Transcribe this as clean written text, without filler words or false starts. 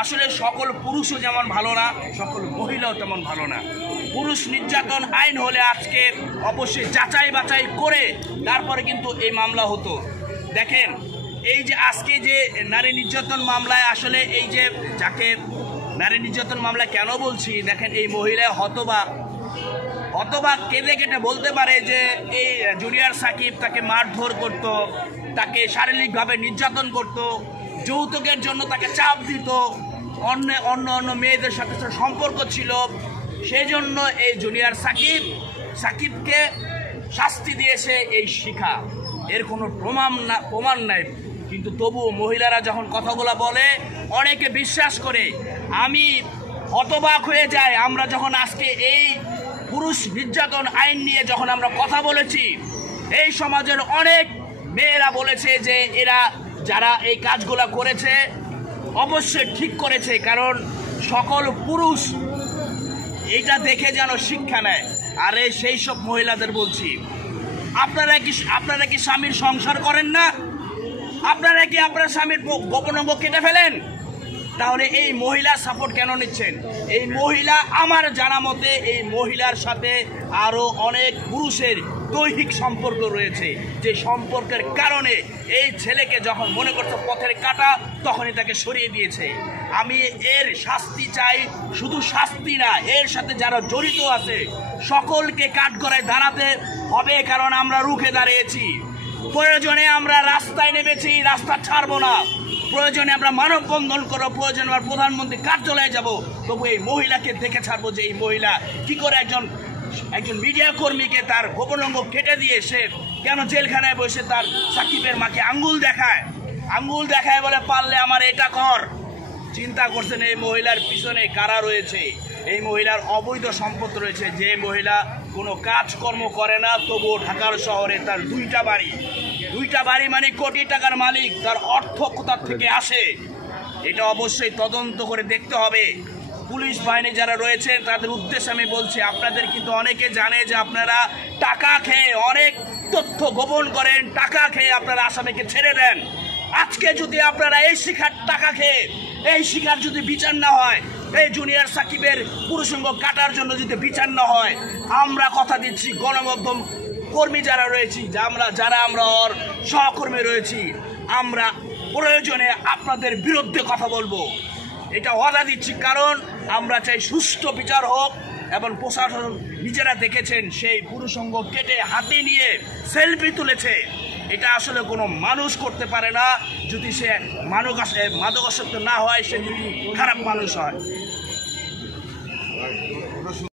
আসলে সকল পুরুষও যেমন ভালো না, সকল মহিলাও তেমন ভালো না। পুরুষ নির্যাতন আইন হলে আজকে অবশ্যই যাচাই বাছাই করে তারপরে কিন্তু এই মামলা হতো। দেখেন এই যে আজকে যে নারী নির্যাতন মামলায় আসলে এই যে যাকে নারী নির্যাতন মামলা কেন বলছি, দেখেন এই মহিলা হতবাক কেঁদে কেটে বলতে পারে যে এই জুনিয়র সাকিব তাকে মারধর করত, তাকে শারীরিকভাবে নির্যাতন করত, যৌতুকের জন্য তাকে চাপ দিত, অন্য মেয়েদের সাথে সম্পর্ক ছিল, সেই জন্য এই জুনিয়র সাকিবকে শাস্তি দিয়েছে এই শিখা। এর কোনো প্রমাণ নাই, কিন্তু তবুও মহিলারা যখন কথাগুলো বলে অনেকে বিশ্বাস করে। আমি হতবাক হয়ে যাই আমরা যখন আজকে এই পুরুষ নির্যাতন আইন নিয়ে যখন আমরা কথা বলেছি, এই সমাজের অনেক মেয়েরা বলেছে যে এরা যারা এই কাজগুলো করেছে অবশ্যই ঠিক করেছে, কারণ সকল পুরুষ এইটা দেখে যেন শিক্ষা নেয়। আর সেই সব মহিলাদের বলছি, আপনারা কি স্বামীর সংসার করেন না? আপনারা কি আপনার স্বামীর গোপন অঙ্গ কেটে ফেলেন? তাহলে এই মহিলা সাপোর্ট কেন নিচ্ছেন? এই মহিলা, আমার জানা মতে এই মহিলার সাথে আরও অনেক পুরুষের দৈহিক সম্পর্ক রয়েছে, যে সম্পর্কের কারণে এই ছেলেকে যখন মনে করছে পথের কাটা তখনই তাকে সরিয়ে দিয়েছে। আমি এর শাস্তি চাই, শুধু শাস্তি না, এর সাথে যারা জড়িত আছে সকলকে কাঠগড়ায় দাঁড়াতে হবে, কারণ আমরা রুখে দাঁড়িয়েছি। প্রয়োজনে আমরা রাস্তায় নেমেছি, রাস্তা ছাড়বো না। প্রয়োজনে আমরা মানববন্ধন করবো, প্রয়োজনে আমরা প্রধানমন্ত্রী কার্যালয়ে যাব, তবু এই মহিলাকে দেখে ছাড়বো যে এই মহিলা কি করে একজন মিডিয়া কর্মীকে তার গোপন অঙ্গ কেটে দিয়ে সে কেন জেলখানায় বসে তার সাকিবের মাকে আঙ্গুল দেখায় বলে পারলে আমার এটা কর। চিন্তা করছেন এই মহিলার পিছনে কারা রয়েছে? এই মহিলার অবৈধ সম্পদ রয়েছে। যে মহিলা কোনো কাজকর্ম করে না, তবুও ঢাকার শহরে তার দুইটা বাড়ি মানে কোটি টাকার মালিক, তার অর্থ কোথা থেকে আসে এটা অবশ্যই তদন্ত করে দেখতে হবে। পুলিশ বাহিনী যারা রয়েছে তাদের উদ্দেশ্যে আমি বলছি, আপনাদের কিন্তু অনেকে জানে যে আপনারা টাকা খেয়ে অনেক তথ্য গোপন করেন, টাকা খেয়ে আপনারা আসামিকে ছেড়ে দেন। আজকে যদি আপনারা এই শিখার টাকা খেয়ে এই শিখার যদি বিচার না হয়, এই জুনিয়র সাকিবের পুরুষাঙ্গ কাটার জন্য যদি বিচার না হয়, আমরা কথা দিচ্ছি গণমাধ্যম কর্মী যারা রয়েছি, যারা আমরা ওর সহকর্মী রয়েছি, আমরা প্রয়োজনে আপনাদের বিরুদ্ধে কথা বলবো, এটা ওয়াদা দিচ্ছি। কারণ আমরা চাই সুষ্ঠু বিচার হোক। এবং প্রশাসন নিজেরা দেখেছেন সেই পুরুষাঙ্গ কেটে হাতে নিয়ে সেলফি তুলেছে। এটা আসলে কোনো মানুষ করতে পারে না, যদি সে মাদকাসক্ত না হয়, সে যদি খারাপ মানুষ হয়।